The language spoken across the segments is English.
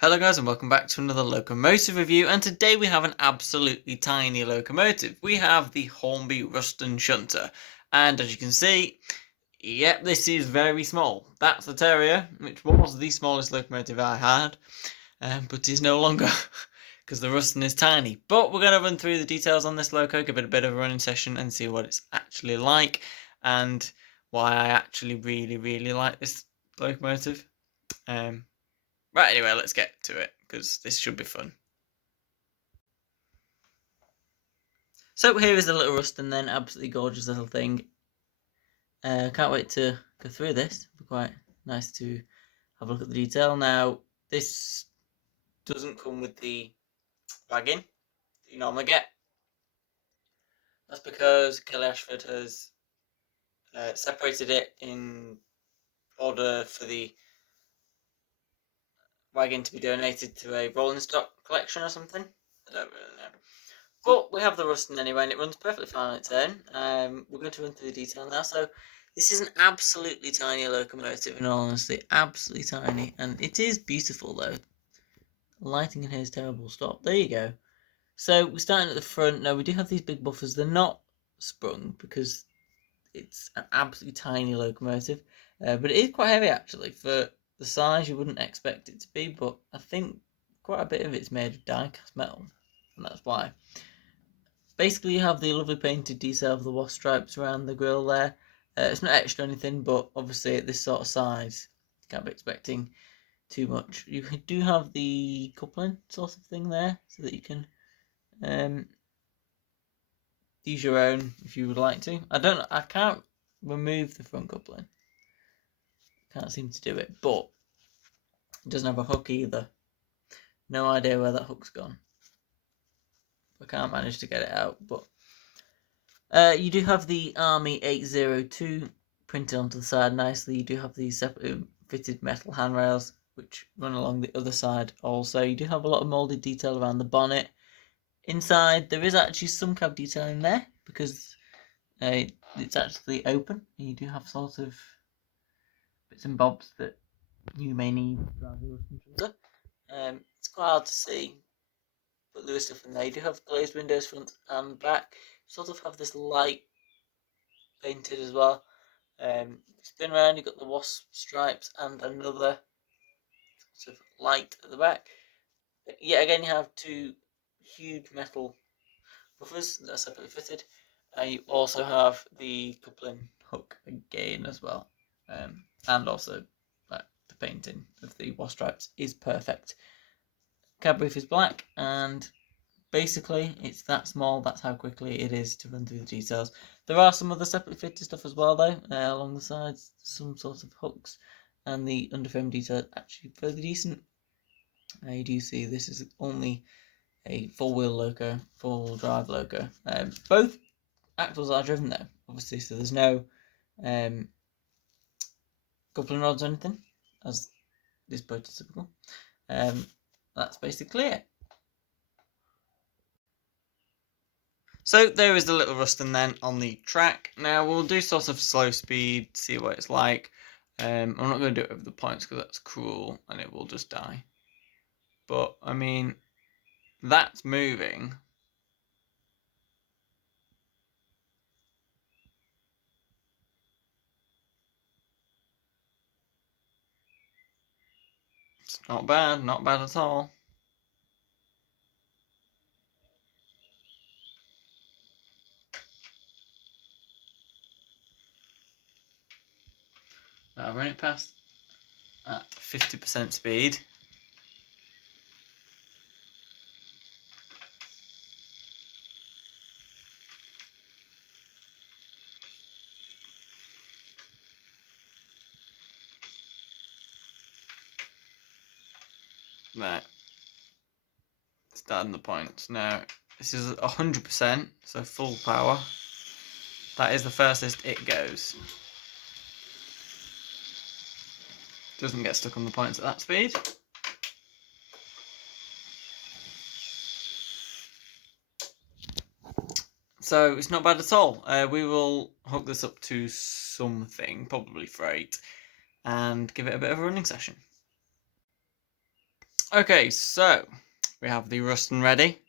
Hello guys and welcome back to another locomotive review, and today we have an absolutely tiny locomotive. We have the Hornby Ruston-Shunter, and as you can see, yep, this is very small. That's the Terrier, which was the smallest locomotive I had, but is no longer because the Ruston is tiny. But we're going to run through the details on this loco, give it a bit of a running session and see what it's actually like and why I actually really like this locomotive. Right, anyway, let's get to it, because this should be fun. So here is the little Ruston then, absolutely gorgeous little thing. Can't wait to go through this. It'll be quite nice to have a look at the detail. Now, this doesn't come with the wagon that you normally get. That's because Kelly Ashford has separated it in order for the wagon to be donated to a rolling stock collection or something. I don't really know. But we have the Ruston anyway, and it runs perfectly fine on its own. We're going to run through the detail now. So this is an absolutely tiny locomotive, in all honesty, absolutely tiny, and it is beautiful though. Lighting in here is terrible. Stop. There you go. So we're starting at the front. Now we do have these big buffers. They're not sprung because it's an absolutely tiny locomotive, but it is quite heavy actually for the size. You wouldn't expect it to be, but I think quite a bit of it's made of die-cast metal, and that's why. Basically, you have the lovely painted detail of the wasp stripes around the grille there. It's not etched or anything, but obviously at this sort of size, you can't be expecting too much. You do have the coupling sort of thing there, so that you can use your own if you would like to. I can't remove the front coupling. Can't seem to do it, but it doesn't have a hook either. No idea where that hook's gone. I can't manage to get it out, but you do have the Army 802 printed onto the side nicely. You do have these separately fitted metal handrails which run along the other side also. You do have a lot of moulded detail around the bonnet. Inside there is actually some cab detail in there because it's actually open, and you do have sort of bits and bobs that you may need to drive the Ruston Shunter. It's quite hard to see, but there is stuff in there. You do have glazed windows front and back. You sort of have this light painted as well. Spin around, you've got the wasp stripes and another sort of light at the back. Yet again, you have two huge metal buffers that are separately fitted. You also have the coupling hook again as well, and also the painting of the wasp stripes is perfect. Cab roof is black, and basically it's that small. That's how quickly it is to run through the details. There are some other separately fitted stuff as well though, along the sides, some sort of hooks, and the underframe detail is actually fairly decent. You do see this is only a four-wheel drive loco. Both axles are driven though, obviously, so there's no coupling rods or anything, as is prototypical. That's basically it. So there is the little Ruston then on the track. Now we'll do sort of slow speed, see what it's like. I'm not going to do it over the points because that's cruel and it will just die. But I mean, that's moving. It's not bad at all. I'll run it past at 50% speed. Right. Starting the points. Now, this is 100%, so full power. That is the furthest it goes. Doesn't get stuck on the points at that speed. So it's not bad at all. We will hook this up to something, probably freight, and give it a bit of a running session. Okay, so we have the Ruston ready.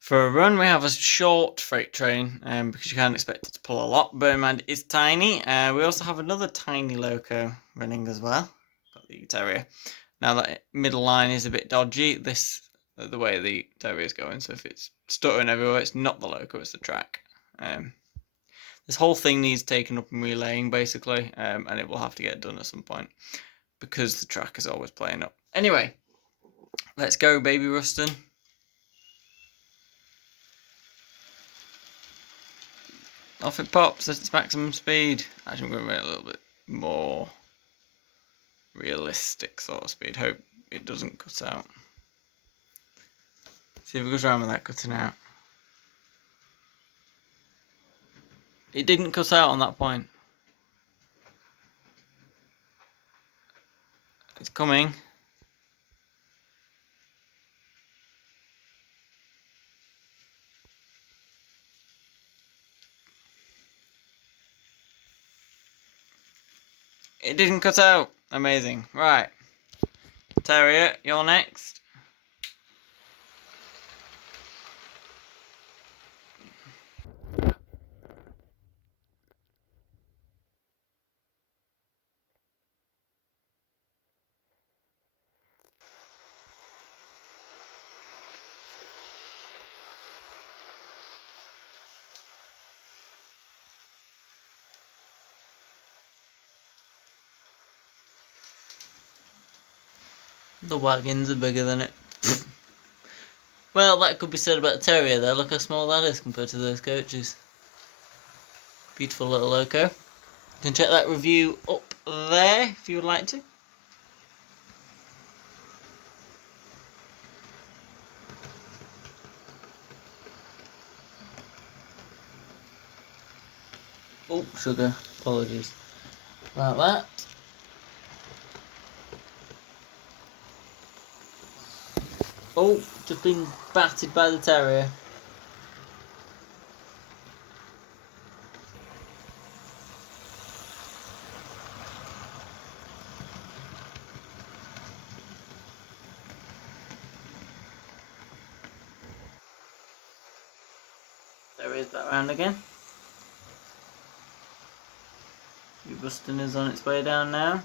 For a run, we have a short freight train, because you can't expect it to pull a lot. Bear in mind, it's tiny. We also have another tiny loco running as well. Got the terrier. Now that middle line is a bit dodgy. The way the terrier is going. So if it's stuttering everywhere, it's not the loco, it's the track. This whole thing needs taken up and relaying basically, and it will have to get done at some point because the track is always playing up. Anyway, let's go, baby Ruston. Off it pops at its maximum speed. Actually, I'm going to make it a little bit more realistic sort of speed. Hope it doesn't cut out. See if it goes around with that cutting out. It didn't cut out on that point. It's coming. It didn't cut out. Amazing. Right. Terrier, you're next. The wagons are bigger than it. Well, that could be said about the terrier there. Look how small that is compared to those coaches. Beautiful little loco. You can check that review up there if you would like to. Oh, sugar. Apologies. Like that. Oh, just been battered by the terrier. There is that round again. Ruston is on its way down now.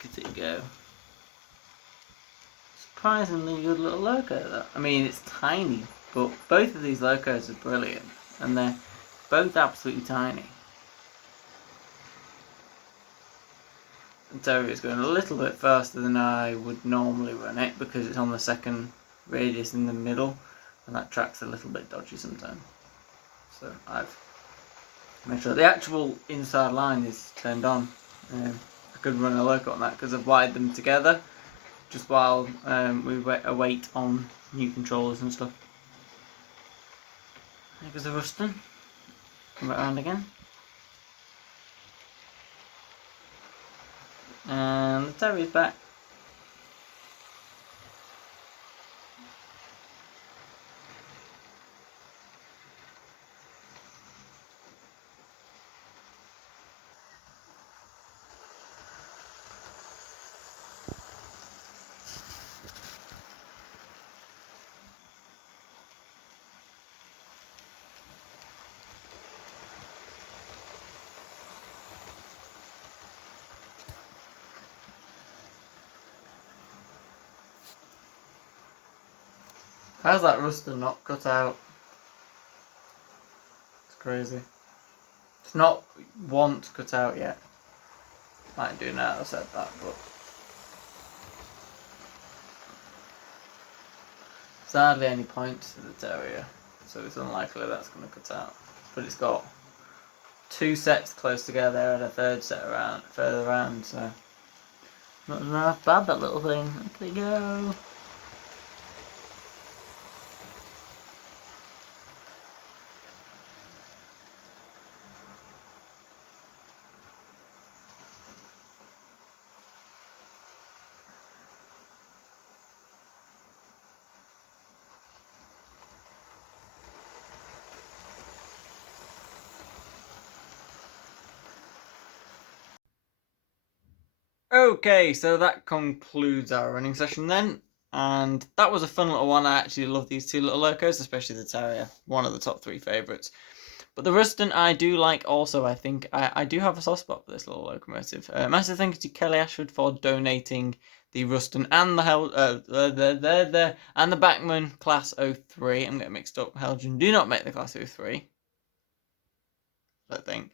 Look at it go. Surprisingly good little loco that. I mean, it's tiny, but both of these locos are brilliant. And they're both absolutely tiny. The terrier is going a little bit faster than I would normally run it because it's on the second radius in the middle and that track's a little bit dodgy sometimes. So I've made sure the actual inside line is turned on. I could run a loco on that because I've wired them together just while we await on new controllers and stuff. There goes the Ruston. Come back around again. And the terrier's back. How's that Ruston not cut out? It's crazy. It's not once cut out yet. Might do now that I said that, but there's hardly any points to the terrier, so it's unlikely that's going to cut out. But it's got two sets close together and a third set around further around, so not enough bad, that little thing. Look at it go. Okay, so that concludes our running session then. And that was a fun little one. I actually love these two little locos, especially the Terrier. One of the top 3 favourites. But the Ruston I do like also. I think I do have a soft spot for this little locomotive. Massive thank you to Kelly Ashford for donating the Ruston and the and the Bachmann Class 03. I'm getting mixed up. Helgen do not make the Class 03. I think.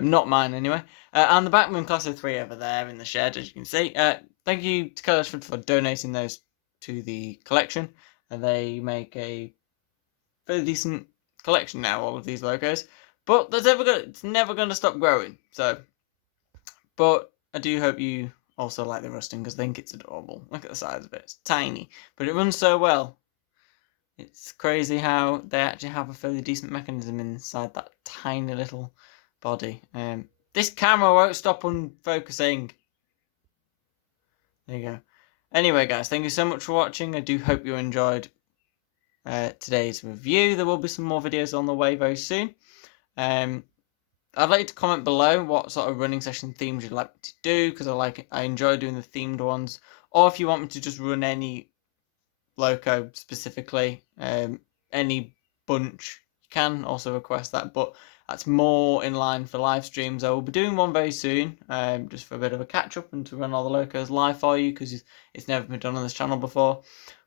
Not mine anyway. And the Bachmann Class 03 over there in the shed, as you can see. Thank you to Kelly Ashford for donating those to the collection. They make a fairly decent collection now, all of these logos. But it's never going to stop growing. So, but I do hope you also like the Ruston because I think it's adorable. Look at the size of it. It's tiny, but it runs so well. It's crazy how they actually have a fairly decent mechanism inside that tiny little body. This camera won't stop unfocusing. There you go. Anyway, guys, thank you so much for watching. I do hope you enjoyed today's review. There will be some more videos on the way very soon. I'd like you to comment below what sort of running session themes you'd like me to do, because I enjoy doing the themed ones. Or if you want me to just run any loco specifically, any bunch, you can also request that, but that's more in line for live streams. I will be doing one very soon, just for a bit of a catch up and to run all the locos live for you, because it's never been done on this channel before.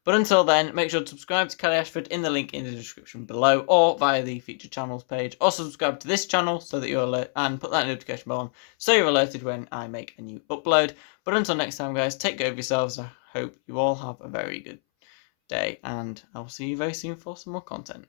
But until then, make sure to subscribe to Kelly Ashford in the link in the description below, or via the featured channels page. Also subscribe to this channel so that you're alert, and put that notification bell on so you're alerted when I make a new upload. But until next time, guys, take care of yourselves. I hope you all have a very good day, and I'll see you very soon for some more content.